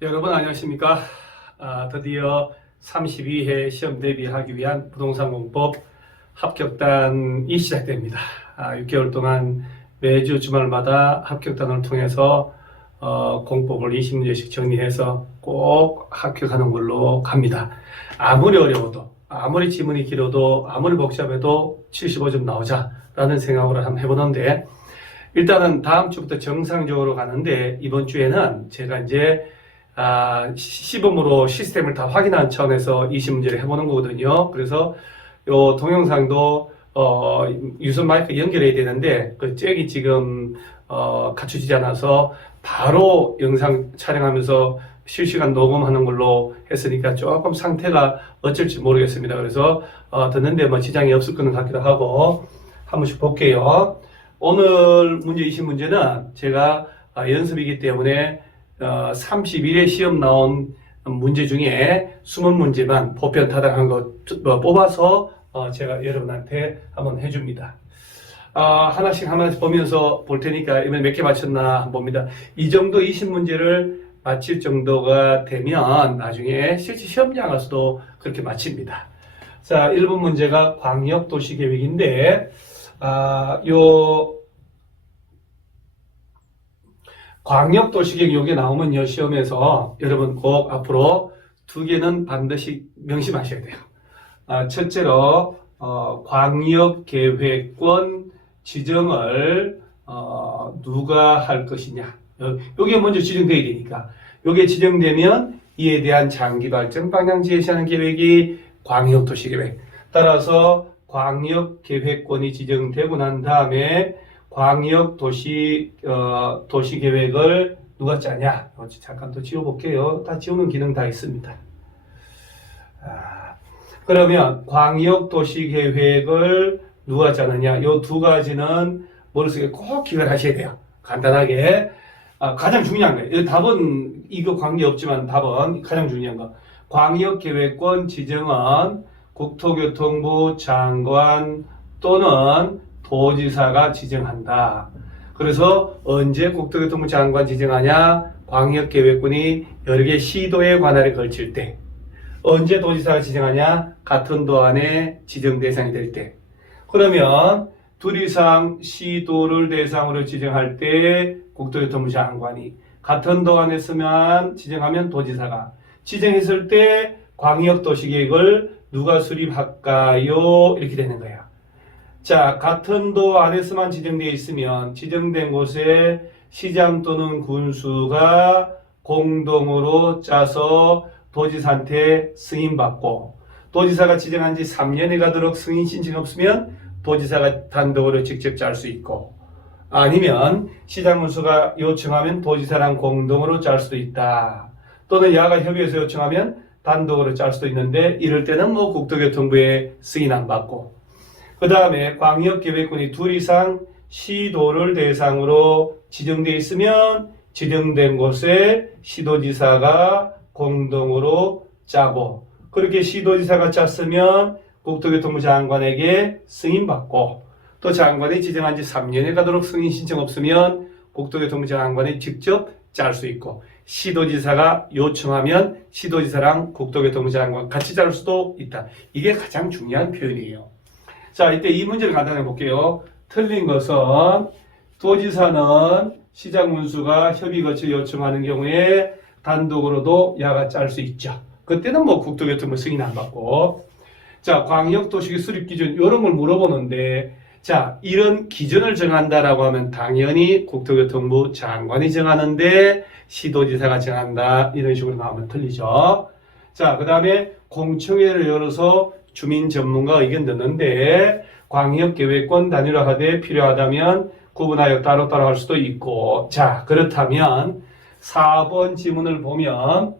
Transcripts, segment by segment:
여러분 안녕하십니까? 드디어 32회 시험 대비하기 위한 부동산 공법 합격단이 시작됩니다. 6개월 동안 매주 주말마다 합격단을 통해서 공법을 20문제씩 정리해서 꼭 합격하는 걸로 갑니다. 아무리 어려워도, 아무리 지문이 길어도, 아무리 복잡해도 75점 나오자라는 생각으로 한번 해보는데, 일단은 다음 주부터 정상적으로 가는데, 이번 주에는 제가 이제 시범으로 시스템을 다 확인한 차원에서 20문제를 해보는 거거든요. 그래서 요 동영상도 유선 마이크 연결해야 되는데 그 잭이 지금 갖춰지지 않아서 바로 영상 촬영하면서 실시간 녹음하는 걸로 했으니까 조금 상태가 어쩔지 모르겠습니다. 그래서 듣는데 뭐 지장이 없을 거는 같기도 하고 한 번씩 볼게요. 오늘 문제 20문제는 제가 연습이기 때문에 31회 시험 나온 문제 중에 숨은 문제만 보편 타당한 거 뽑아서 제가 여러분한테 한번 해줍니다. 하나씩 보면서 볼 테니까 이번에 몇 개 맞췄나 한번 봅니다. 이 정도 20문제를 맞힐 정도가 되면 나중에 실제 시험장 가서도 그렇게 맞춥니다. 자, 1번 문제가 광역도시계획인데 광역도시계획 요게 나오면요, 시험에서 여러분 꼭 앞으로 두 개는 반드시 명심하셔야 돼요. 첫째로 광역계획권 지정을 누가 할 것이냐. 요게 먼저 지정돼야 되니까. 요게 지정되면 이에 대한 장기 발전 방향 제시하는 계획이 광역도시계획. 따라서 광역계획권이 지정되고 난 다음에 도시계획을 누가 짜냐? 잠깐 또 지워볼게요. 다 지우는 기능 다 있습니다. 그러면 광역도시계획을 누가 짜느냐? 요 두 가지는 머릿속에 꼭 기억을 하셔야 돼요. 간단하게. 가장 중요한 거예요. 답은 이거 관계없지만 답은 가장 중요한 거. 광역계획권 지정은 국토교통부 장관 또는 도지사가 지정한다. 그래서 언제 국토교통부 장관 지정하냐? 광역계획권이 여러 개 시도에 관할에 걸칠 때. 언제 도지사가 지정하냐? 같은 도 안에 지정 대상이 될 때. 그러면 둘 이상 시도를 대상으로 지정할 때 국토교통부 장관이, 같은 도 안에서만 지정하면 도지사가, 지정했을 때 광역도시계획을 누가 수립할까요? 이렇게 되는 거야. 자, 같은 도 안에서만 지정되어 있으면 지정된 곳에 시장 또는 군수가 공동으로 짜서 도지사한테 승인받고, 도지사가 지정한 지 3년이 가도록 승인 신청 없으면 도지사가 단독으로 직접 짤 수 있고, 아니면 시장 군수가 요청하면 도지사랑 공동으로 짤 수도 있다. 또는 야가 협의해서 요청하면 단독으로 짤 수도 있는데, 이럴 때는 뭐 국토교통부에 승인 안 받고, 그 다음에 광역계획권이 둘 이상 시도를 대상으로 지정되어 있으면 지정된 곳에 시도지사가 공동으로 짜고, 그렇게 시도지사가 짰으면 국토교통부 장관에게 승인받고, 또 장관이 지정한 지 3년에 가도록 승인 신청 없으면 국토교통부 장관이 직접 짤 수 있고, 시도지사가 요청하면 시도지사랑 국토교통부 장관 같이 짤 수도 있다. 이게 가장 중요한 표현이에요. 자, 이때 이 문제를 간단히 볼게요. 틀린 것은 도지사는 시장 군수가 협의 거쳐 요청하는 경우에 단독으로도 야가 짤 수 있죠. 그때는 뭐 국토교통부 승인 안 받고. 자, 광역도시계획 수립 기준 이런 걸 물어보는데, 자, 이런 기준을 정한다라고 하면 당연히 국토교통부 장관이 정하는데 시도지사가 정한다, 이런 식으로 나오면 틀리죠. 자, 그 다음에 공청회를 열어서 주민 전문가 의견 듣는데 광역계획권 단일화하되 필요하다면 구분하여 따로따로 할 수도 있고. 자, 그렇다면 4번 지문을 보면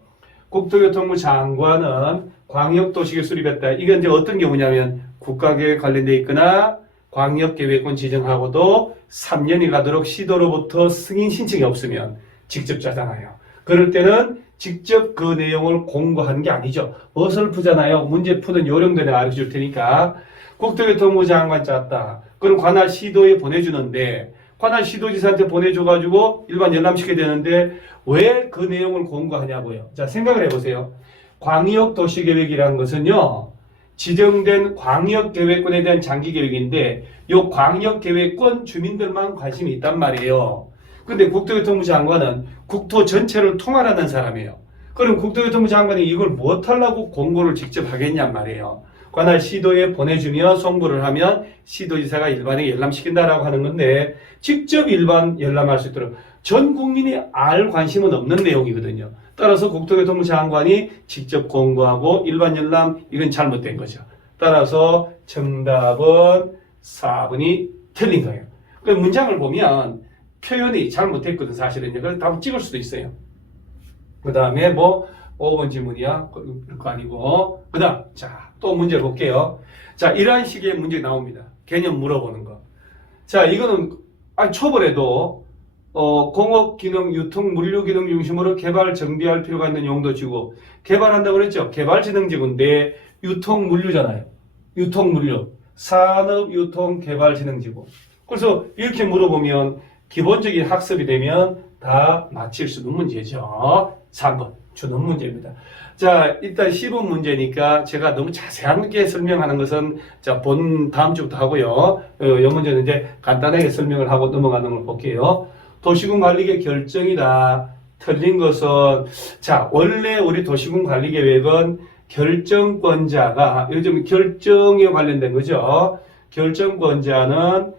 국토교통부 장관은 광역도시계획 수립했다. 이건 이제 어떤 경우냐면 국가계획 관련돼 있거나 광역계획권 지정하고도 3년이 가도록 시도로부터 승인 신청이 없으면 직접 짜잖아요. 그럴 때는 직접 그 내용을 공고하는 게 아니죠. 어설프잖아요. 문제 푸는 요령도 내가 알려줄 테니까. 국토교통부 장관 짰다. 그럼 관할 시도에 보내주는데 관할 시도지사한테 보내줘가지고 일반 열람시켜야 되는데 왜 그 내용을 공고하냐고요. 자, 생각을 해보세요. 광역도시계획이라는 것은요, 지정된 광역계획권에 대한 장기계획인데 이 광역계획권 주민들만 관심이 있단 말이에요. 근데 국토교통부 장관은 국토 전체를 통할하는 사람이에요. 그럼 국토교통부 장관이 이걸 못하려고 공고를 직접 하겠냔 말이에요. 관할 시도에 보내주며 송부를 하면 시도지사가 일반에 열람시킨다라고 하는 건데 직접 일반 열람할 수 있도록 전 국민이 알 관심은 없는 내용이거든요. 따라서 국토교통부 장관이 직접 공고하고 일반 열람, 이건 잘못된 거죠. 따라서 정답은 4번이 틀린 거예요. 그 문장을 보면 표현이 잘못됐거든, 사실은. 그래서 답을 찍을 수도 있어요. 그 다음에 뭐 5번 질문이야. 그거 아니고. 그 다음, 자, 또 문제 볼게요. 자, 이러한 식의 문제 나옵니다. 개념 물어보는 거. 자, 이거는 초벌에도 공업 기능, 유통, 물류 기능 중심으로 개발, 정비할 필요가 있는 용도지구. 개발한다고 그랬죠? 개발진흥지구인데 유통, 물류잖아요. 유통, 물류. 산업, 유통, 개발진흥지구. 그래서 이렇게 물어보면 기본적인 학습이 되면 다 맞힐 수 있는 문제죠. 3번. 주는 문제입니다. 자, 일단 10번 문제니까 제가 너무 자세하게 설명하는 것은 자, 다음 주부터 하고요. 이 문제는 이제 간단하게 설명을 하고 넘어가는 걸 볼게요. 도시군 관리계 결정이다. 틀린 것은 자, 원래 우리 도시군 관리 계획은 결정권자가 요즘 결정에 관련된 거죠. 결정권자는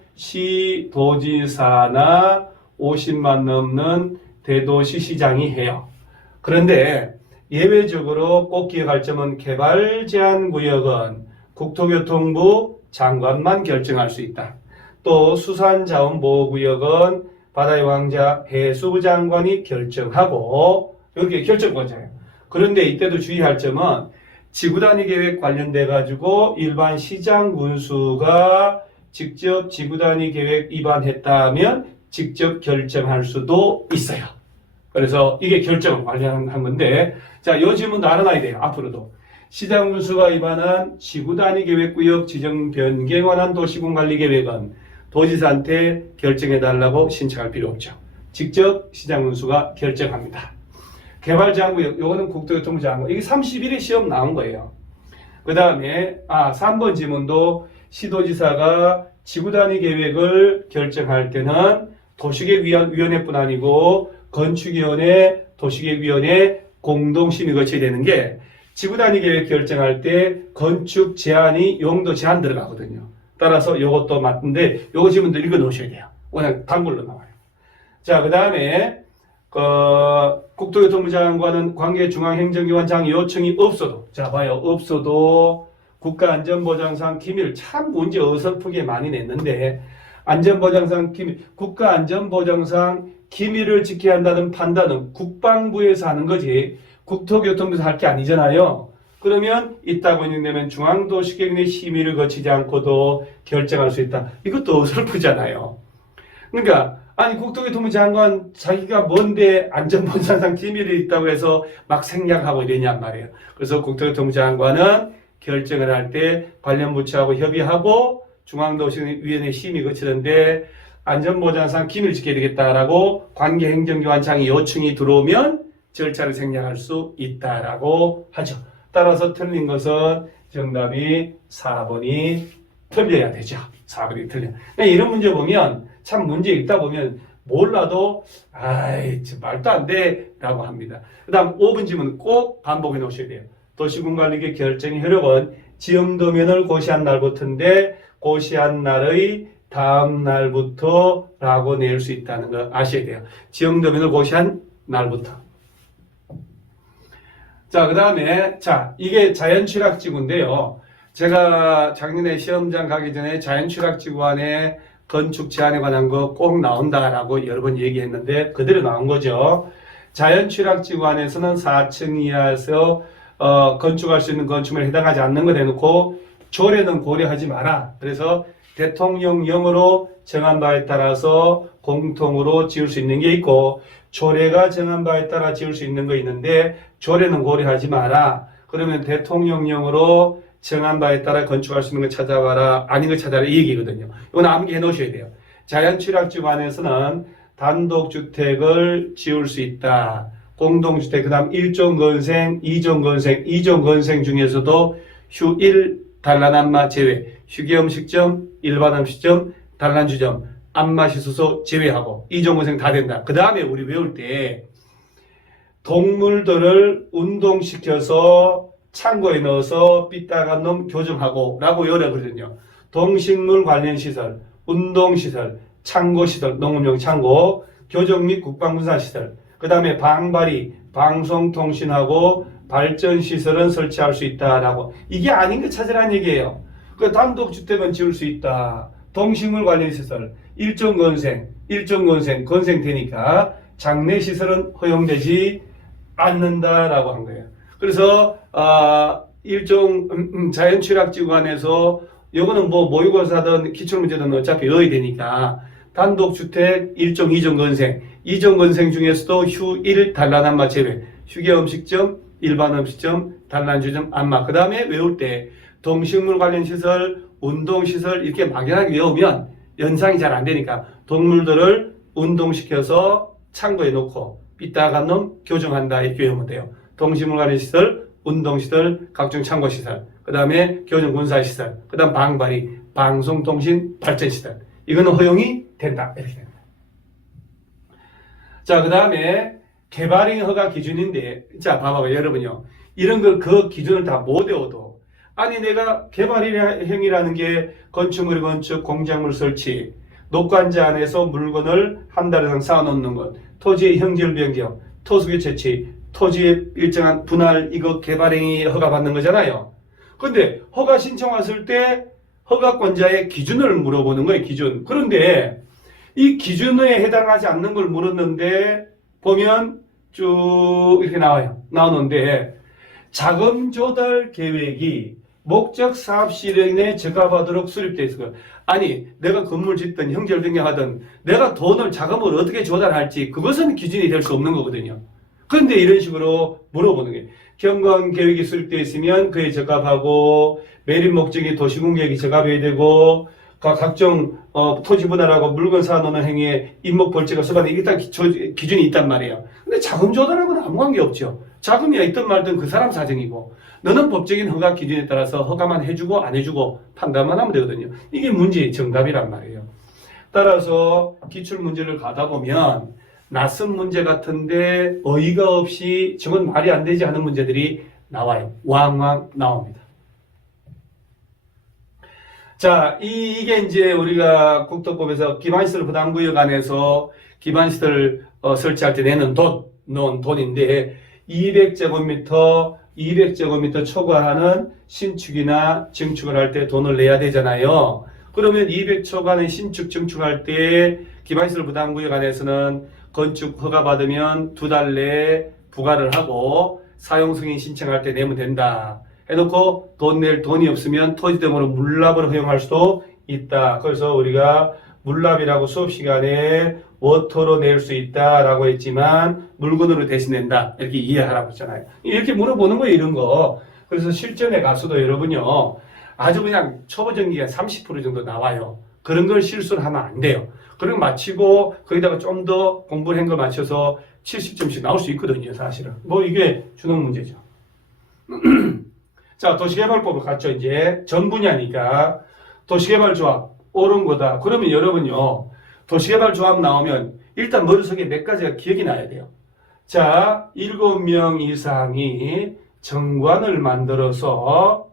시도지사나 50만 넘는 대도시시장이 해요. 그런데 예외적으로 꼭 기억할 점은 개발 제한 구역은 국토교통부 장관만 결정할 수 있다. 또 수산자원보호구역은 바다의 왕자 해수부 장관이 결정하고 이렇게 결정권자예요. 그런데 이때도 주의할 점은 지구단위 계획 관련돼 가지고 일반 시장 군수가 직접 지구단위 계획 위반했다면 직접 결정할 수도 있어요. 그래서 이게 결정을 관련한 건데, 자, 이 질문도 알아놔야 돼요. 앞으로도. 시장 군수가 위반한 지구단위 계획구역 지정 변경에 관한 도시군 관리 계획은 도지사한테 결정해달라고 신청할 필요 없죠. 직접 시장 군수가 결정합니다. 개발 제한구역, 요거는 국토교통부 장관. 이게 31회 시험 나온 거예요. 그 다음에, 3번 질문도 시도지사가 지구단위 계획을 결정할 때는 도시계획위원회뿐 아니고 건축위원회, 도시계획위원회 공동심의 거쳐야 되는 게 지구단위 계획 결정할 때 건축 제한이 용도 제한 들어가거든요. 따라서 이것도 맞는데 요거 질문도 읽어 놓으셔야 돼요. 그냥 단글로 나와요. 자, 그 다음에 국토교통부 장관은 관계중앙행정기관장 요청이 없어도, 자 봐요, 없어도 국가안전보장상 기밀, 참 문제 어설프게 많이 냈는데 안전보장상 기밀, 국가안전보장상 기밀을 지켜야 한다는 판단은 국방부에서 하는 거지 국토교통부에서 할 게 아니잖아요. 그러면 있다고 인정되면 중앙도시계획 심의를 거치지 않고도 결정할 수 있다. 이것도 어설프잖아요. 그러니까 아니 국토교통부 장관 자기가 뭔데 안전보장상 기밀이 있다고 해서 막 생략하고 이러냔 말이에요. 그래서 국토교통부 장관은 결정을 할 때 관련 부처하고 협의하고 중앙도시위원회 심의 거치는데 안전보장상 기밀을 지켜야 되겠다라고 관계행정기관장이 요청이 들어오면 절차를 생략할 수 있다라고 하죠. 따라서 틀린 것은 정답이 4번이 틀려야 되죠. 4번이 틀려. 이런 문제 보면 참 문제 읽다 보면 몰라도 아이 말도 안 돼 라고 합니다. 그 다음 5번 질문 꼭 반복해 놓으셔야 돼요. 도시군관리계 결정의 효력은 지형도면을 고시한 날부터인데 고시한 날의 다음 날부터 라고 낼 수 있다는 거 아셔야 돼요. 지형도면을 고시한 날부터. 자, 그 다음에, 자, 이게 자연취락지구인데요. 제가 작년에 시험장 가기 전에 자연취락지구 안에 건축 제한에 관한 거 꼭 나온다라고 여러 번 얘기했는데, 그대로 나온 거죠. 자연취락지구 안에서는 4층 이하에서, 건축할 수 있는 건축물에 해당하지 않는 거 대놓고, 조례는 고려하지 마라. 그래서 대통령령으로 정한 바에 따라서 공통으로 지을 수 있는 게 있고, 조례가 정한 바에 따라 지을 수 있는 거 있는데 조례는 고려하지 마라. 그러면 대통령령으로 정한 바에 따라 건축할 수 있는 거 찾아봐라. 아닌 거 찾아라. 이 얘기거든요. 이건 암기해 놓으셔야 돼요. 자연취락지구 안에서는 단독주택을 지을 수 있다. 공동주택, 그 다음 1종 건생, 2종 건생, 2종 건생 중에서도 휴 1 단란안마 제외, 휴게음식점, 일반음식점, 단란주점, 안마시소소 제외하고 2종 건생 다 된다. 그 다음에 우리 외울 때 동물들을 운동시켜서 창고에 넣어서 삐딱한 놈 교정하고 라고 외우거든요. 동식물 관련 시설, 운동시설, 창고시설, 농업용 창고, 교정 및 국방군사시설, 그 다음에 방발이, 방송통신하고 발전시설은 설치할 수 있다라고. 이게 아닌 거 찾으라는 얘기예요. 그 단독주택은 지을 수 있다. 동식물 관련 시설, 일종 건생, 건생 되니까 장례시설은 허용되지 않는다라고 한 거예요. 그래서 일종 자연취락지구안에서 요거는 뭐 모의고사든 기출문제든 어차피 외워야 되니까 단독주택 1종, 2종 건생, 2종 건생 중에서도 휴 1 단란안마 제외, 휴게음식점, 일반음식점, 단란주점, 안마. 그 다음에 외울 때 동식물 관련 시설, 운동시설 이렇게 막연하게 외우면 연상이 잘 안 되니까 동물들을 운동시켜서 창고에 놓고 삐딱한 놈 교정한다 이렇게 외우면 돼요. 동식물 관련 시설, 운동시설, 각종 창고시설, 그 다음에 교정군사시설, 그 다음 방발이, 방송통신, 발전시설. 이거는 허용이 된다. 이렇게 됩니다. 자, 그 다음에 개발행 허가 기준인데, 자, 봐봐요. 여러분요. 이런 걸 그 기준을 다 못 외워도, 아니, 내가 개발행이라는 게 건축물 건축, 공작물 설치, 녹관자 안에서 물건을 한 달 이상 쌓아놓는 것, 토지의 형질 변경, 토수교 채취, 토지의 일정한 분할, 이거 개발행위 허가받는 거잖아요. 근데 허가 신청 왔을 때 허가권자의 기준을 물어보는 거예요, 기준. 그런데 이 기준에 해당하지 않는 걸 물었는데 보면 쭉 이렇게 나오는데 자금 조달 계획이 목적 사업 실행에 적합하도록 수립되어 있을 거예요. 아니, 내가 건물 짓든 형질 변경하든 내가 자금을 어떻게 조달할지 그것은 기준이 될 수 없는 거거든요. 그런데 이런 식으로 물어보는 거예요. 경관 계획이 수립되어 있으면 그에 적합하고 매립 목적이 도시군 계획이 적합해야 되고 각종 토지 분할하고 물건 사놓는 행위에 임목 벌지가 수반에 일단 기준이 있단 말이에요. 근데 자금 조달하고는 아무 관계 없죠. 자금이 있든 말든 그 사람 사정이고 너는 법적인 허가 기준에 따라서 허가만 해주고 안 해주고 판단만 하면 되거든요. 이게 문제의 정답이란 말이에요. 따라서 기출문제를 가다 보면 낯선 문제 같은데 어이가 없이 저건 말이 안 되지 하는 문제들이 나와요. 왕왕 나옵니다. 자, 이게 이제 우리가 국토법에서 기반시설 부담구역 안에서 기반시설 설치할 때 내는 돈인데 200제곱미터 초과하는 신축이나 증축을 할 때 돈을 내야 되잖아요. 그러면 200 초과는 신축, 증축할 때 기반시설 부담구역 안에서는 건축 허가 받으면 2달 내에 부과를 하고 사용승인 신청할 때 내면 된다. 해놓고 돈 낼 돈이 없으면 토지 등으로 물납을 허용할 수도 있다. 그래서 우리가 물납이라고 수업 시간에 워터로 낼 수 있다라고 했지만 물건으로 대신 낸다. 이렇게 이해하라고 했잖아요. 이렇게 물어보는 거예요, 이런 거. 그래서 실전에 가서도 여러분요, 아주 그냥 초보 전기가 30% 정도 나와요. 그런 걸 실수를 하면 안 돼요. 그런 거 마치고 거기다가 좀 더 공부를 한 걸 맞춰서 70점씩 나올 수 있거든요, 사실은. 뭐 이게 준업 문제죠. 자, 도시개발법을 갖죠. 이제 전 분야니까 도시개발조합 옳은 거다. 그러면 여러분요, 도시개발조합 나오면 일단 머릿속에 몇 가지가 기억이 나야 돼요. 자, 7명 이상이 정관을 만들어서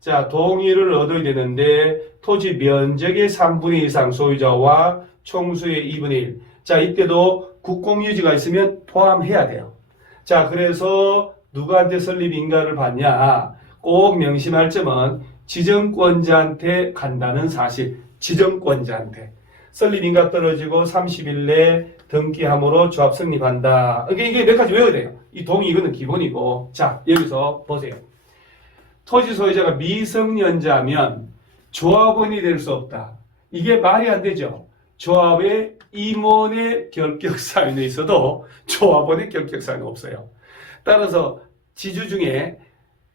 자, 동의를 얻어야 되는데 토지 면적의 3분의 2 이상 소유자와 총수의 2분의 1. 자, 이때도 국공유지가 있으면 포함해야 돼요. 자, 그래서 누구한테 설립 인가를 받냐? 꼭 명심할 점은 지정권자한테 간다는 사실. 지정권자한테. 설립 인가 떨어지고 30일 내 등기함으로 조합 성립한다. 이게 몇 가지 외워야 돼요. 이 동의 이거는 기본이고. 자, 여기서 보세요. 토지 소유자가 미성년자면 조합원이 될 수 없다. 이게 말이 안 되죠. 조합에 임원의 결격 사유는 있어도 조합원의 결격 사유는 없어요. 따라서 지주 중에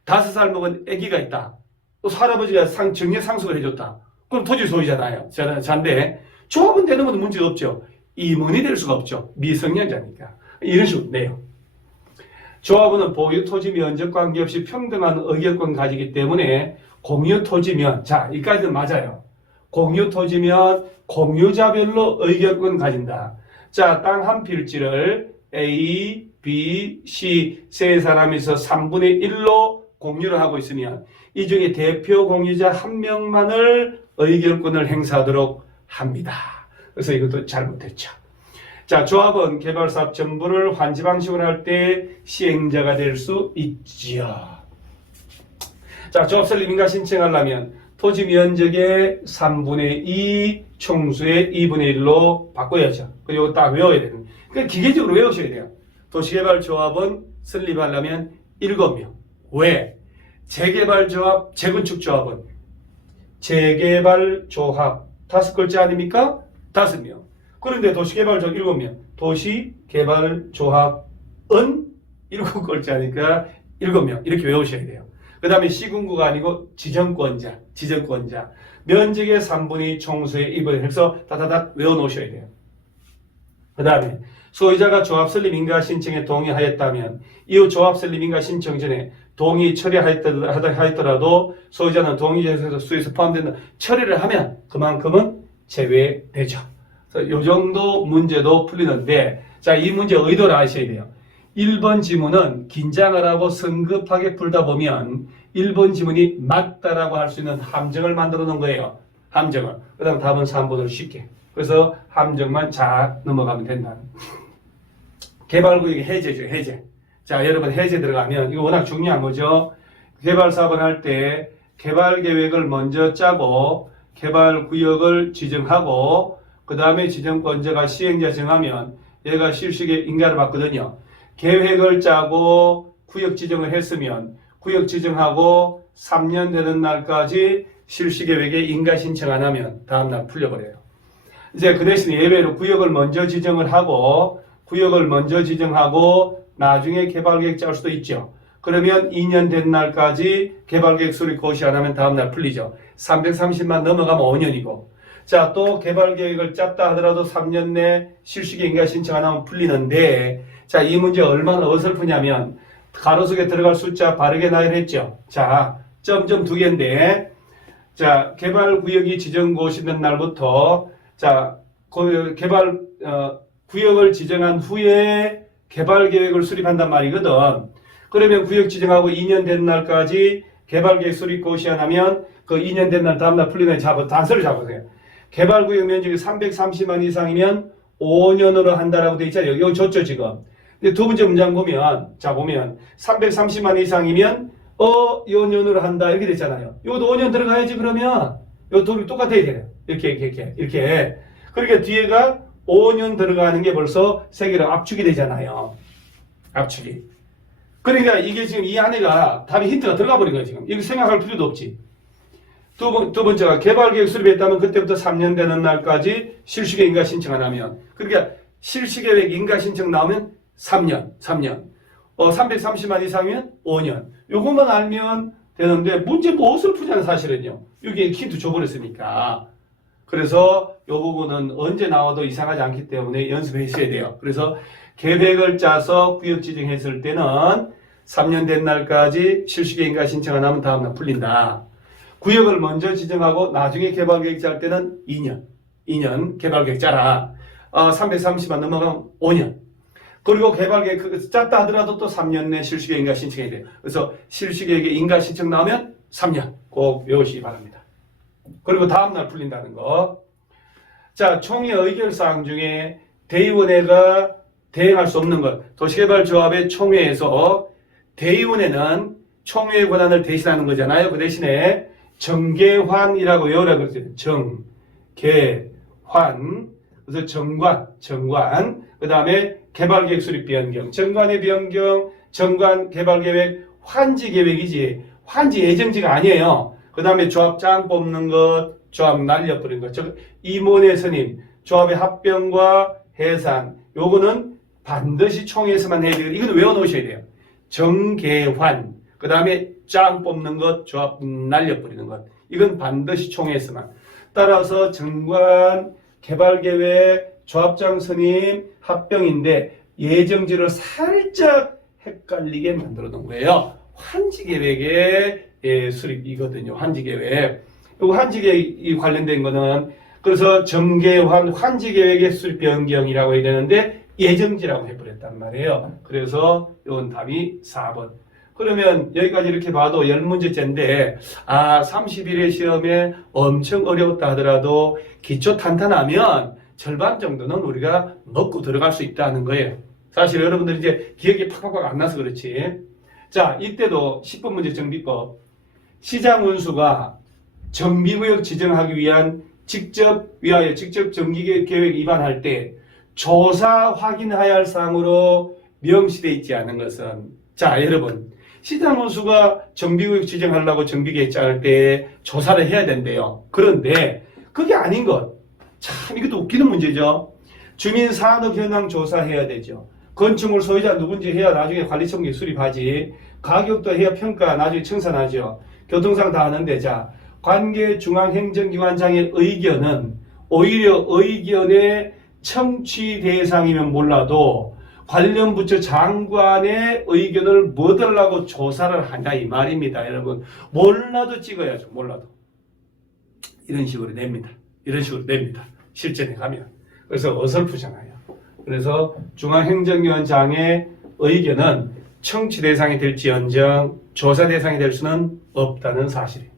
5살 먹은 아기가 있다. 또 할아버지가 정리 상속을 해줬다. 그럼 토지 소유잖아요. 잔데 조합은 되는 것도 문제가 없죠. 임원이 될 수가 없죠. 미성년자니까. 이런 식으로 내요. 조합원은 보유 토지 면적 관계없이 평등한 의결권 가지기 때문에 공유 토지면, 자, 이까지는 맞아요. 공유 토지면 공유자별로 의결권 가진다. 자, 땅 한 필지를 A, B, C 세 사람이서 3분의 1로 공유를 하고 있으면 이 중에 대표 공유자 한 명만을 의결권을 행사하도록 합니다. 그래서 이것도 잘못했죠. 자, 조합은 개발사업 전부를 환지 방식으로 할 때 시행자가 될 수 있지요. 자, 조합 설립 인가 신청하려면 토지 면적의 3분의 2 총수의 2분의 1로 바꿔야죠. 그리고 딱 외워야 되는. 그러니까 기계적으로 외우셔야 돼요. 도시개발조합은 설립하려면 7명. 왜? 재개발조합, 재건축조합은 재개발조합 5글자 아닙니까? 5명. 그런데 도시개발조합 7명. 도시개발조합은 7글자니까 7명. 이렇게 외우셔야 돼요. 그 다음에 시군구가 아니고 지정권자. 면적의 3분의 2 총수의 2분의 1 해서 다다닥 외워놓으셔야 돼요. 그 다음에 소유자가 조합 설립 인가 신청에 동의하였다면 이후 조합 설립 인가 신청 전에 동의 처리하였더라도 소유자는 동의제에서 수에서 포함된다. 처리를 하면 그만큼은 제외되죠. 그래서 이 정도 문제도 풀리는데, 자, 이 문제 의도를 아셔야 돼요. 1번 지문은 긴장을 하고 성급하게 풀다 보면 1번 지문이 맞다라고 할 수 있는 함정을 만들어 놓은 거예요. 함정을. 그 다음 답은 3번으로 쉽게. 그래서 함정만 잘 넘어가면 된다. 개발구역의 해제죠, 해제. 자, 여러분 해제 들어가면 이거 워낙 중요한 거죠. 개발 사업을 할 때 개발 계획을 먼저 짜고 개발구역을 지정하고 그 다음에 지정권자가 시행자 정하면 얘가 실시의 인가를 받거든요. 계획을 짜고 구역 지정을 했으면 구역 지정하고 3년 되는 날까지 실시계획에 인가 신청 안 하면 다음날 풀려버려요. 이제 그 대신 예외로 구역을 먼저 지정을 하고 나중에 개발계획 짤 수도 있죠. 그러면 2년 된 날까지 개발계획 수립 고시 안 하면 다음날 풀리죠. 330만 넘어가면 5년이고. 자, 또 개발계획을 짰다 하더라도 3년 내 실시계 인가 신청 안 하면 풀리는데, 자, 이 문제 얼마나 어설프냐면 가로속에 들어갈 숫자 바르게 나열했죠. 자, 점점 2개인데, 자, 개발구역이 지정고시된 날부터, 자, 구역을 지정한 후에 개발계획을 수립한단 말이거든. 그러면 구역 지정하고 2년 된 날까지 개발계획 수립 고시 안 하면 그 2년 된 날 다음날 풀리는 단서를 잡으세요. 개발구역 면적이 330만 이상이면 5년으로 한다라고 돼 있잖아요. 여기 줬죠, 지금. 근데 두 번째 문장 보면, 자, 보면 330만 이상이면 5년으로 한다 이렇게 됐잖아요. 이것도 5년 들어가야지. 그러면 요 둘이 똑같아야 돼요. 이렇게. 그러니까 뒤에가 5년 들어가는 게 벌써 세 개로 압축이 되잖아요. 압축이. 그러니까 이게 지금 이 안에가 답이 힌트가 들어가 버린 거예요. 지금 이거 생각할 필요도 없지. 두 번째가 개발계획 수립했다면 그때부터 3년 되는 날까지 실시계획 인가 신청 안 하면, 그러니까 실시계획 인가 신청 나오면 3년. 330만 이상이면 5년. 요것만 알면 되는데 문제 무엇을 푸냐는 사실은요. 여기에 힌트 줘버렸으니까. 그래서 요 부분은 언제 나와도 이상하지 않기 때문에 연습해 주셔야 돼요. 그래서 계획을 짜서 구역 지정했을 때는 3년 된 날까지 실시계획 인가 신청 안 하면 다음날 풀린다. 구역을 먼저 지정하고 나중에 개발계획 짤 때는 2년 개발계획 짜라. 330만 넘어가면 5년. 그리고 개발계획 짰다 하더라도 또 3년 내 실시계획 인가 신청해야 돼요. 그래서 실시계획 인가 신청 나오면 3년 꼭 외우시기 바랍니다. 그리고 다음날 풀린다는 거. 자, 총회 의결사항 중에 대의원회가 대행할 수 없는 것. 도시개발조합의 총회에서 대의원회는 총회의 권한을 대신하는 거잖아요. 그 대신에 정계환이라고 외우라고 그랬어요. 정계환. 그래서 정관. 그 다음에 개발계획 수립 변경. 정관의 변경, 정관 개발계획, 환지 계획이지. 환지 예정지가 아니에요. 그 다음에 조합 장 뽑는 것, 조합 날려버린 것. 즉, 임원회 선임, 조합의 합병과 해산. 요거는 반드시 총회에서만 해야 돼요. 이거는 외워놓으셔야 돼요. 정계환. 그 다음에 장 뽑는 것, 조합 날려버리는 것. 이건 반드시 총회에서만. 따라서 정관 개발계획, 조합장 선임, 합병인데 예정지를 살짝 헷갈리게 만들어 놓은 거예요. 환지계획의 수립이거든요. 환지계획. 이 환지계획이 관련된 거는 그래서 정계환 환지계획의 수립 변경이라고 해야 되는데 예정지라고 해버렸단 말이에요. 그래서 이건 답이 4번. 그러면 여기까지 이렇게 봐도 10문제째인데 31회 시험에 엄청 어려웠다 하더라도 기초 탄탄하면 절반 정도는 우리가 먹고 들어갈 수 있다는 거예요. 사실 여러분들이 이제 기억이 팍팍팍 안 나서 그렇지. 자, 이때도 10번 문제 정비법. 시장 운수가 정비구역 지정하기 위한 직접 정비계획 위반할 때 조사 확인해야 할 사항으로 명시되어 있지 않은 것은, 자, 여러분, 시장 운수가 정비구역 지정하려고 정비계획 짤 때 조사를 해야 된대요. 그런데 그게 아닌 것. 참 이것도 웃기는 문제죠. 주민산업 현황 조사해야 되죠. 건축물 소유자 누군지 해야 나중에 관리청계 수립하지. 가격도 해야 평가 나중에 청산하죠. 교통상 다 하는데, 자, 관계 중앙행정기관장의 의견은 오히려 의견의 청취 대상이면 몰라도 관련 부처 장관의 의견을 뭐 달라고 조사를 하냐 이 말입니다. 여러분, 몰라도 찍어야죠. 몰라도. 이런 식으로 냅니다. 이런 식으로 냅니다. 실전에 가면. 그래서 어설프잖아요. 그래서 중앙행정위원장의 의견은 청취 대상이 될지언정 조사 대상이 될 수는 없다는 사실이에요.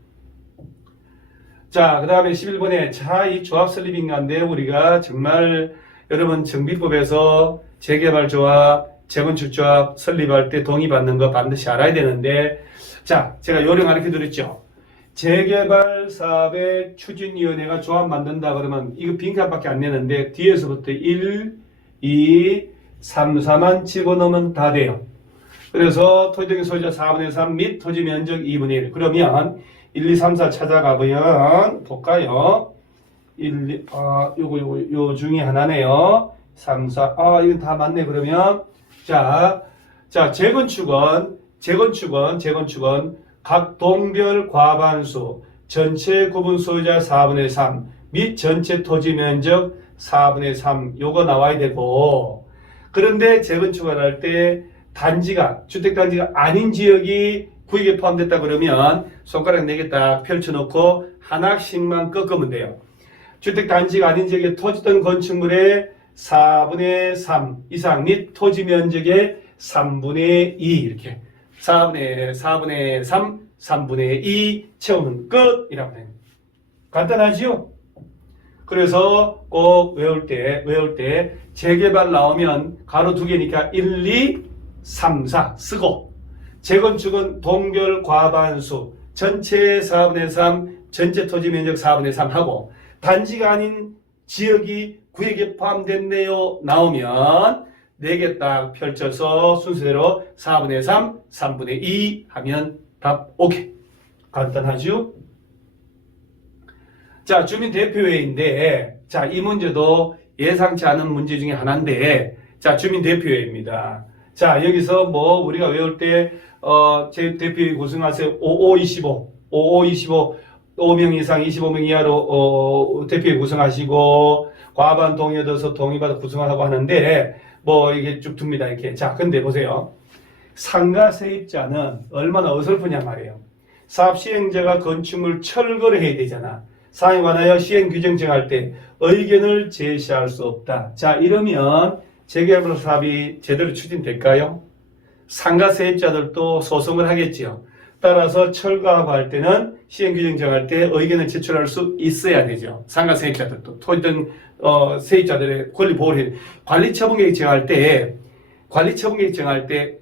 자, 그 다음에 11번에 자, 이 조합 설립인가인데 우리가 정말 여러분 정비법에서 재개발조합, 재건축조합 설립할 때 동의받는 거 반드시 알아야 되는데, 자, 제가 요령 가르쳐 드렸죠. 재개발 사업의 추진위원회가 조합 만든다 그러면 이거 빈칸밖에 안 내는데 뒤에서부터 1, 2, 3, 4만 집어넣으면 다 돼요. 그래서 토지적인 소유자 4분의 3 및 토지 면적 2분의 1. 그러면 1, 2, 3, 4 찾아가보면 볼까요? 1, 2, 요 중에 하나네요. 3, 4, 이건 다 맞네. 그러면 자, 재건축은 각 동별 과반수, 전체 구분 소유자 4분의 3 및 전체 토지 면적 4분의 3 요거 나와야 되고, 그런데 재건축을 할 때 단지가 주택단지가 아닌 지역이 구역에 포함됐다 그러면 손가락 4개 딱 펼쳐놓고 한 학씩만 꺾으면 돼요. 주택단지가 아닌 지역에 토지든 건축물의 4분의 3 이상 및 토지 면적의 3분의 2 이렇게 4분의 3, 3분의 2 채우면 끝이라고 해요. 간단하지요? 그래서 꼭 외울 때 재개발 나오면 가로 2개니까 1, 2, 3, 4 쓰고, 재건축은 동별 과반수, 전체 4분의 3, 전체 토지 면적 4분의 3 하고, 단지가 아닌 지역이 구역에 포함됐네요 나오면 4개 딱 펼쳐서 순서대로 4분의 3, 3분의 2 하면 답 오케이. 간단하죠? 자, 주민대표회의인데, 자, 이 문제도 예상치 않은 문제 중에 하나인데, 자, 주민대표회의입니다. 자, 여기서 뭐 우리가 외울 때 제 대표회의 구성하세요. 5525 5명 이상 25명 이하로 대표회의 구성하시고 과반 동의 얻어서 동의받아 구성하라고 하는데, 뭐 이게 쭉 둡니다. 이렇게. 자, 근데 보세요. 상가 세입자는 얼마나 어설프냐 말이에요. 사업 시행자가 건축물 철거를 해야 되잖아. 사항에 관하여 시행 규정 정할 때 의견을 제시할 수 없다. 자, 이러면 재개발 사업이 제대로 추진될까요? 상가 세입자들도 소송을 하겠지요. 따라서 철거하고 할 때는 시행 규정 정할 때 의견을 제출할 수 있어야 되죠. 상가 세입자들도 토지든 세입자들의 권리 보호를 해야 돼. 관리처분계획 정할 때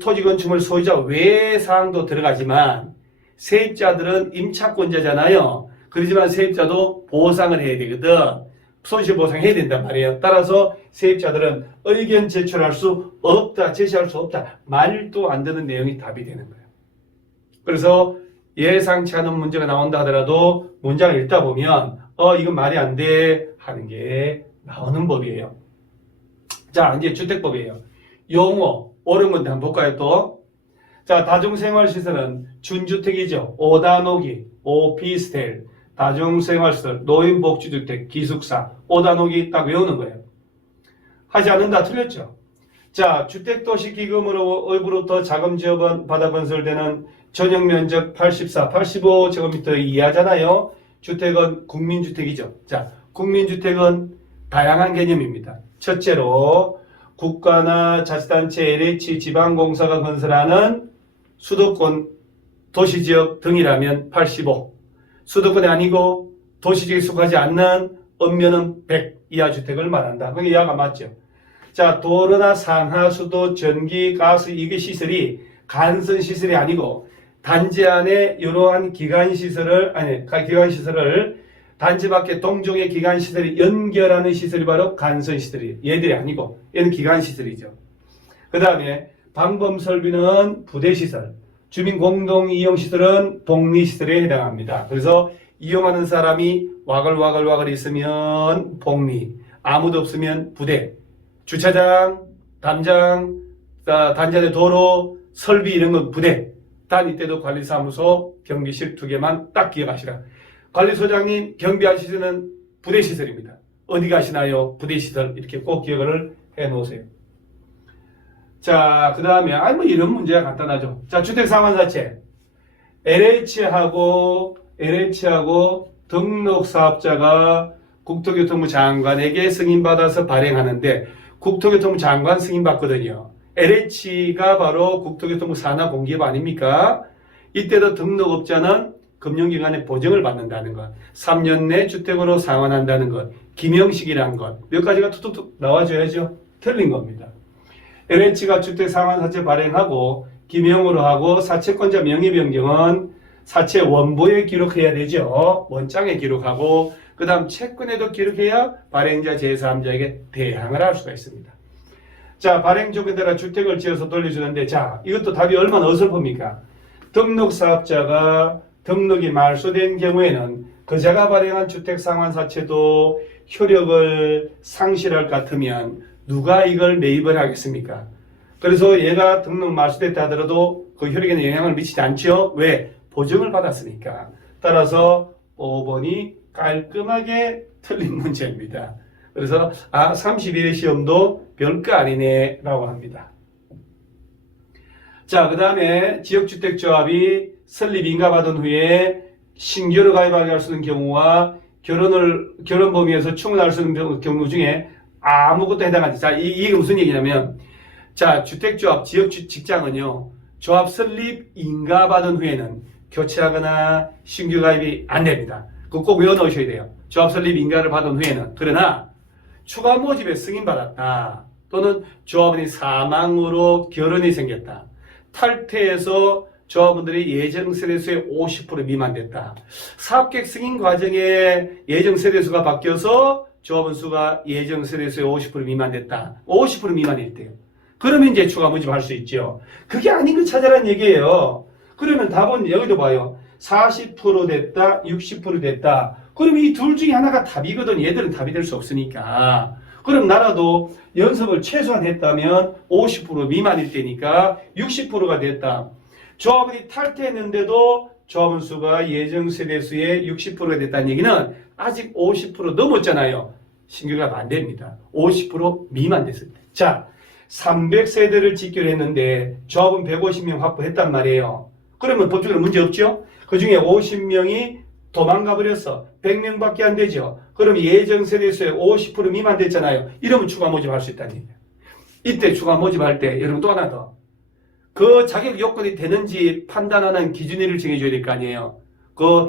토지 건축물 소유자 외 사항도 들어가지만 세입자들은 임차권자잖아요. 그렇지만 세입자도 보상을 해야 되거든. 손실 보상해야 된단 말이에요. 따라서 세입자들은 의견 제출할 수 없다, 제시할 수 없다, 말도 안 되는 내용이 답이 되는 거예요. 그래서 예상치 않은 문제가 나온다 하더라도 문장을 읽다 보면 이건 말이 안 돼 하는 게 나오는 법이에요. 자, 이제 주택법이에요. 용어 옳은 건데 한번 볼까요 또? 자, 다중생활시설은 준주택이죠. 5단오기, 오피스텔, 다중생활시설, 노인복지주택, 기숙사, 오단옥이 딱 외우는 거예요. 하지 않는다 틀렸죠. 자, 주택도시기금으로부터 자금 지원 받아 건설되는 전용 면적 84, 85제곱미터 이하잖아요. 주택은 국민주택이죠. 자, 국민주택은 다양한 개념입니다. 첫째로 국가나 자치단체, LH, 지방공사가 건설하는 수도권, 도시지역 등이라면 85, 수도권이 아니고 도시지역에 속하지 않는 읍면은 100 이하 주택을 말한다. 그게 이하가 맞죠. 자, 도로나 상하수도, 전기, 가스 이게 시설이 간선시설이 아니고 단지 안에 이러한 기관시설을 단지 밖에 동종의 기관시설이 연결하는 시설이 바로 간선시설이에요. 얘들이 아니고 얘는 기관시설이죠. 그 다음에 방범설비는 부대시설, 주민공동이용시설은 복리시설에 해당합니다. 그래서 이용하는 사람이 와글와글 있으면 복리, 아무도 없으면 부대, 주차장, 담장, 단지안의 도로, 설비 이런 건 부대, 단 이때도 관리사무소, 경비실 2개만 딱 기억하시라. 관리소장님 경비하시는 부대시설입니다. 어디 가시나요? 부대시설 이렇게 꼭 기억을 해 놓으세요. 자, 그 다음에 뭐 이런 문제가 간단하죠. 자, 주택상환사채 LH하고 등록사업자가 국토교통부 장관에게 승인받아서 발행하는데 국토교통부 장관 승인받거든요. LH가 바로 국토교통부 산하공기업 아닙니까? 이때도 등록업자는 금융기관의 보증을 받는다는 것, 3년 내 주택으로 상환한다는 것, 김영식이란 것, 몇 가지가 툭툭툭 나와줘야죠. 틀린 겁니다. LH가 주택상환사채 발행하고 김영으로 하고 사채권자 명의변경은 사채 원보에 기록해야 되죠. 원장에 기록하고 그 다음 채권에도 기록해야 발행자 제3자에게 대항을 할 수가 있습니다. 자, 발행 조건에 따라 주택을 지어서 돌려주는데 자, 이것도 답이 얼마나 어설픕니까? 등록사업자가 등록이 말소된 경우에는 그자가 발행한 주택상환사채도 효력을 상실할 것 같으면 누가 이걸 매입을 하겠습니까? 그래서 얘가 등록 말소됐다 하더라도 그 효력에는 영향을 미치지 않죠. 왜? 보증을 받았으니까. 따라서 5번이 깔끔하게 틀린 문제입니다. 그래서 31회 시험도 별거 아니네 라고 합니다. 자, 그 다음에 지역주택조합이 설립 인가받은 후에 신규로 가입하게 할 수 있는 경우와 결혼 범위에서 충분할 수 있는 경우 중에 아무것도 해당하지. 자, 이게 무슨 얘기냐면, 자, 주택조합, 직장은요, 조합 설립 인가받은 후에는 교체하거나 신규 가입이 안 됩니다. 그거 꼭 외워 넣으셔야 돼요. 조합 설립 인가를 받은 후에는. 그러나, 추가 모집에 승인받았다. 또는 조합원이 사망으로 결혼이 생겼다. 탈퇴해서 조합원들이 예정 세대수의 50% 미만됐다. 사업계획 승인 과정에 예정 세대수가 바뀌어서 조합원 수가 예정 세대수의 50% 미만됐다. 50% 미만일 때요. 그러면 이제 추가 모집할 수 있죠. 그게 아닌 걸 찾아라는 얘기예요. 그러면 답은 여기도 봐요. 40% 됐다, 60% 됐다. 그러면 이 둘 중에 하나가 답이거든. 얘들은 답이 될 수 없으니까. 그럼 나라도 연습을 최소한 했다면 50% 미만일 때니까 60%가 됐다. 조합원이 탈퇴했는데도 조합원 수가 예정 세대수의 60%가 됐다는 얘기는 아직 50% 넘었잖아요. 신규가 안 됩니다. 50% 미만 됐을 때. 자, 300세대를 짓기로 했는데 조합원 150명 확보했단 말이에요. 그러면 법적으로 문제 없죠? 그 중에 50명이 도망가 버렸어. 100명밖에 안 되죠. 그럼 예정 세대수의 50% 미만 됐잖아요. 이러면 추가 모집할 수 있다는 얘기예요. 이때 추가 모집할 때 여러분 또 하나 더. 그 자격 요건이 되는지 판단하는 기준일을 정해줘야 될 거 아니에요.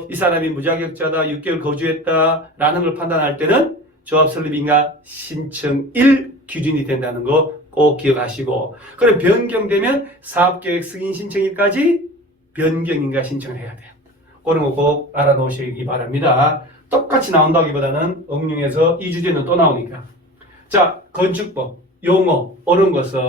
이 사람이 무자격자다, 6개월 거주했다라는 걸 판단할 때는 조합 설립인가 신청일 기준이 된다는 거 꼭 기억하시고, 그럼 변경되면 사업계획 승인 신청일까지 변경인가 신청을 해야 돼요. 그런 거 꼭 알아놓으시기 바랍니다. 똑같이 나온다기보다는 응용해서 이 주제는 또 나오니까. 자, 건축법, 용어, 옳은 것은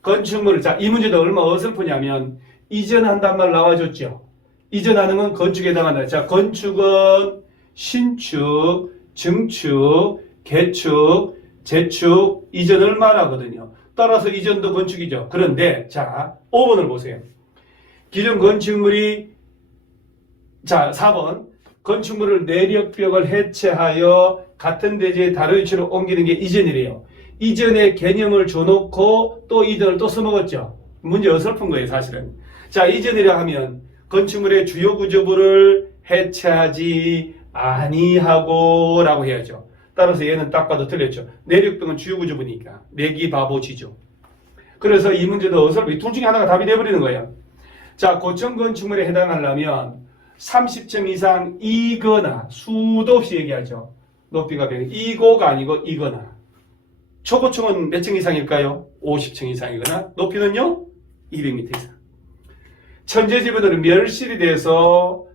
건축물을, 자, 이 문제도 얼마나 어설프냐면 이전한단 말 나와줬죠. 이전하는 건 건축에 해당한다. 자, 건축은 신축, 증축, 개축, 재축, 이전을 말하거든요. 따라서 이전도 건축이죠. 그런데 자, 5번을 보세요. 기존 건축물이, 자, 4번 건축물을 내력벽을 해체하여 같은 대지의 다른 위치로 옮기는 게 이전이래요. 이전의 개념을 줘놓고 또 이전을 또 써먹었죠. 문제 어설픈 거예요, 사실은. 자, 이전이라 하면 건축물의 주요 구조부를 해체하지 아니하고 라고 해야죠. 따라서 얘는 딱 봐도 틀렸죠. 내력벽은 주요 구조부니까. 내기 바보지죠. 그래서 이 문제도 어설프, 둘 중에 하나가 답이 돼버리는 거예요. 자, 고층 건축물에 해당하려면 30층 이상이거나, 수도 없이 얘기하죠. 높이가 100, 이고가 아니고 이거나. 초고층은 몇 층 이상일까요? 50층 이상이거나, 높이는요? 200m 이상. 천재지변으로 멸실이 돼서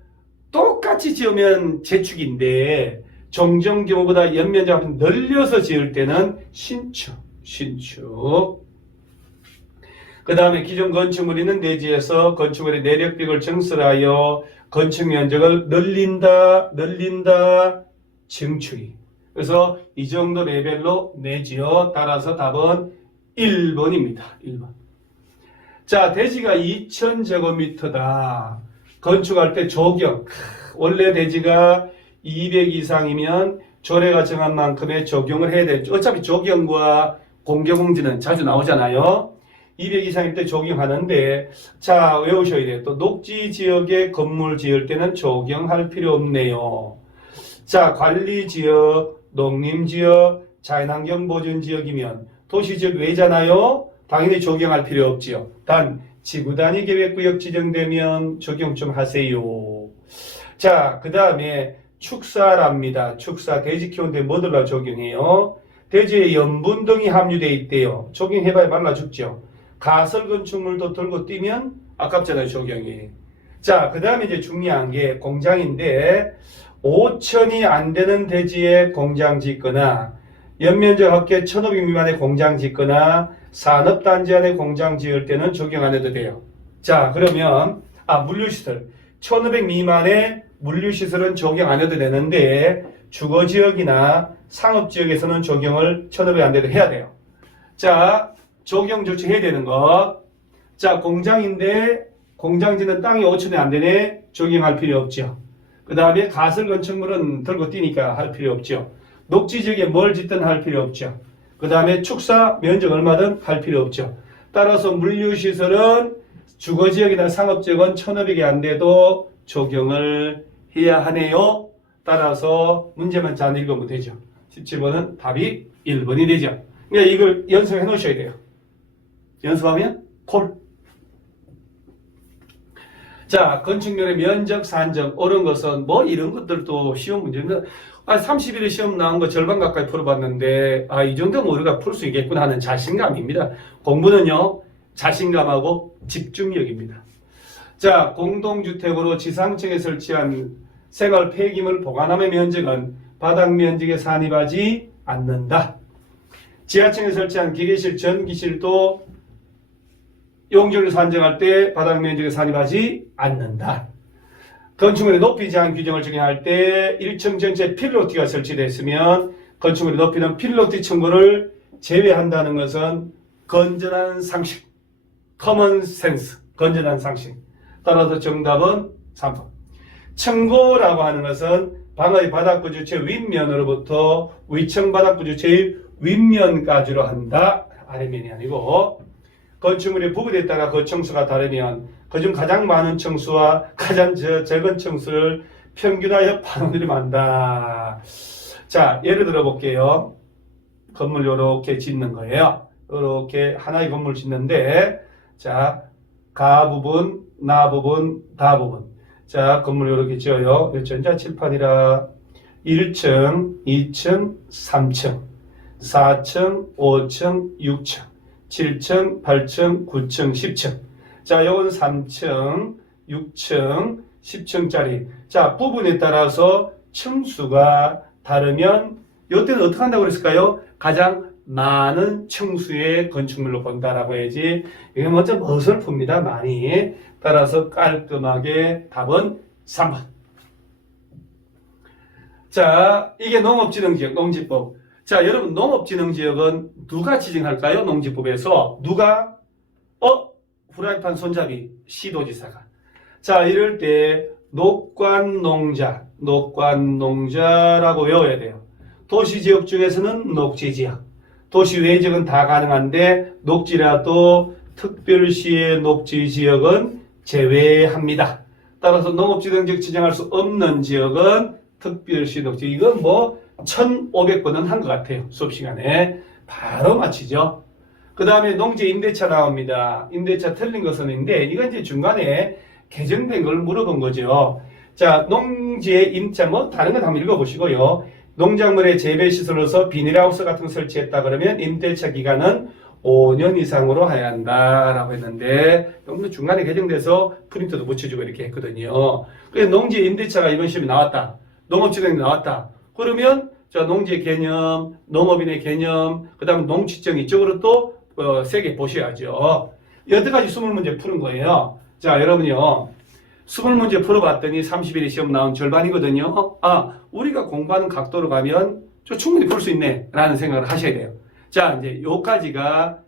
똑같이 지으면 재축인데, 정정 경우보다 연면적을 늘려서 지을 때는 신축. 그 다음에 기존 건축물이 있는 대지에서 건축물의 내력벽을 증설하여 건축 면적을 늘린다, 증축이. 그래서 이 정도 레벨로 내지요. 따라서 답은 1번입니다. 1번. 자, 대지가 2000제곱미터다. 건축할 때 조경. 원래 대지가 200 이상이면 조례가 정한 만큼의 적용을 해야 되죠. 어차피 조경과 공개공지는 자주 나오잖아요. 200 이상일 때 적용하는데, 자, 외우셔야 돼요. 또 녹지 지역에 건물 지을 때는 적용할 필요 없네요. 자, 관리지역, 농림지역, 자연환경 보존지역이면 도시지역 외잖아요. 당연히 적용할 필요 없지요. 단 지구단위 계획구역 지정되면 적용 좀 하세요. 자, 그 다음에 축사랍니다. 축사, 돼지 키우는데 뭐들라 적용해요? 돼지에 염분 등이 함유되어 있대요. 적용해봐야 말라 죽죠. 가설 건축물도 들고 뛰면 아깝잖아요, 적용이. 자, 그 다음에 이제 중요한 게 공장인데, 5천이 안 되는 대지에 공장 짓거나, 연면적 합계 1,500 미만의 공장 짓거나, 산업단지 안에 공장 지을 때는 적용 안 해도 돼요. 자, 그러면, 물류시설. 1,500 미만의 물류시설은 적용 안 해도 되는데, 주거지역이나 상업지역에서는 적용을 1,500 안 돼도 해야 돼요. 자, 적용 조치해야 되는 것. 자, 공장인데 공장 짓는 땅이 5천에 안 되네. 적용할 필요 없죠. 그 다음에 가설 건축물은 들고 뛰니까 할 필요 없죠. 녹지 지역에 뭘 짓든 할 필요 없죠. 그 다음에 축사 면적 얼마든 할 필요 없죠. 따라서 물류시설은 주거지역이나 상업지역은 1,500이 안 돼도 적용을 해야 하네요. 따라서 문제만 잘 읽으면 되죠. 17번은 답이 1번이 되죠. 그러니까 이걸 연습해 놓으셔야 돼요. 연습하면 콜. 자, 건축물의 면적 산정 옳은 것은 뭐 이런 것들도 쉬운 문제입니다. 30일에 시험 나온 거 절반 가까이 풀어봤는데 이 정도면 우리가 풀 수 있겠구나 하는 자신감입니다. 공부는요, 자신감하고 집중력입니다. 자, 공동주택으로 지상층에 설치한 생활 폐기물 보관함의 면적은 바닥 면적에 산입하지 않는다. 지하층에 설치한 기계실, 전기실도 용적률 산정할 때 바닥 면적에 산입하지 않는다. 건축물의 높이 제한 규정을 적용할 때 1층 전체 필로티가 설치됐으면 건축물의 높이는 필로티 층고를 제외한다는 것은 건전한 상식, 커먼 센스, 건전한 상식. 따라서 정답은 3번. 층고라고 하는 것은 방의 바닥구 주체 윗면으로부터 위층 바닥구 주체의 윗면까지로 한다. 아래면이 아니고. 건축물이 부부에 따라 그 층수가 다르면 그중 가장 많은 층수와 가장 적은 층수를 평균하여 반응들이면 한다. 자, 예를 들어 볼게요. 건물 요렇게 짓는 거예요. 요렇게 하나의 건물 짓는데, 자, 가 부분, 나 부분, 다 부분. 자, 건물 요렇게 지어요. 전자 칠판이라 1층, 2층, 3층, 4층, 5층, 6층. 7층, 8층, 9층, 10층. 자, 요건 3층, 6층, 10층짜리. 자, 부분에 따라서 층수가 다르면 이때는 어떻게 한다고 그랬을까요? 가장 많은 층수의 건축물로 본다라고 해야지. 이게 먼저 어설픕니다. 많이. 따라서 깔끔하게 답은 3번. 자, 이게 농업진흥지역, 농지법. 자, 여러분, 농업진흥지역은 누가 지정할까요? 농지법에서. 누가? 후라이팬 손잡이, 시도지사가. 자, 이럴 때 녹관농자라고 외워야 돼요. 도시지역 중에서는 녹지지역, 도시 외 지역은 다 가능한데 녹지라도 특별시의 녹지지역은 제외합니다. 따라서 농업지정적 지정할 수 없는 지역은 특별시 녹지. 이건 뭐 1500번은 한 것 같아요. 수업 시간에. 바로 맞히죠. 그 다음에 농지 임대차 나옵니다. 임대차 틀린 것은 있는데 이건 이제 중간에 개정된 걸 물어본 거죠. 자, 농지의 임차 뭐 다른 건 한번 읽어보시고요. 농작물의 재배시설로서 비닐하우스 같은 거 설치했다 그러면 임대차 기간은 5년 이상으로 해야 한다라고 했는데 너무 중간에 개정돼서 프린터도 붙여주고 이렇게 했거든요. 그래서 농지 임대차가 이번 시험에 나왔다. 농업지정이 나왔다. 그러면 자, 농지의 개념, 농업인의 개념, 그 다음에 농지정 이쪽으로 또 세게 보셔야죠. 8가지 20문제 푸는 거예요. 자, 여러분요. 20문제 풀어봤더니 30일에 시험 나온 절반이거든요. 아, 우리가 공부하는 각도로 가면 저 충분히 풀 수 있네 라는 생각을 하셔야 돼요. 자, 이제 요까지가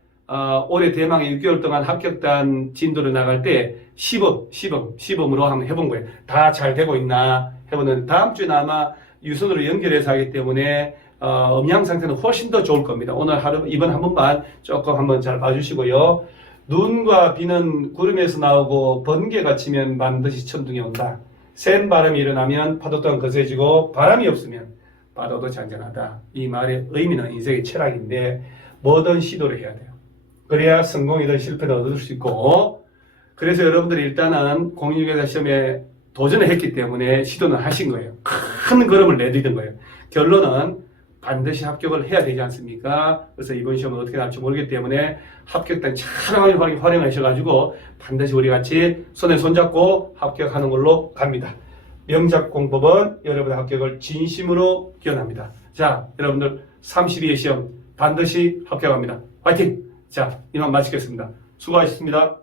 올해 대망의 6개월 동안 합격단 진도를 나갈 때 시범으로 한번 해본 거예요. 다 잘 되고 있나 해보는 다음 주에 아마 유선으로 연결해서 하기 때문에 음향 상태는 훨씬 더 좋을 겁니다. 오늘 하루 이번 한 번만 조금 한번 잘 봐주시고요. 눈과 비는 구름에서 나오고 번개가 치면 반드시 천둥이 온다. 센 바람이 일어나면 파도 또한 거세지고 바람이 없으면 바다도 잔잔하다. 이 말의 의미는 인생의 철학인데 뭐든 시도를 해야 돼요. 그래야 성공이든 실패든 얻을 수 있고 그래서 여러분들이 일단은 공인중개사 시험에 도전을 했기 때문에 시도는 하신 거예요. 큰 걸음을 내딛은 거예요. 결론은 반드시 합격을 해야 되지 않습니까? 그래서 이번 시험은 어떻게 나올지 모르기 때문에 합격단 잘 활용하셔가지고 반드시 우리 같이 손에 손잡고 합격하는 걸로 갑니다. 명작공법은 여러분의 합격을 진심으로 기원합니다. 자, 여러분들 32회 시험 반드시 합격합니다. 화이팅! 자, 이만 마치겠습니다. 수고하셨습니다.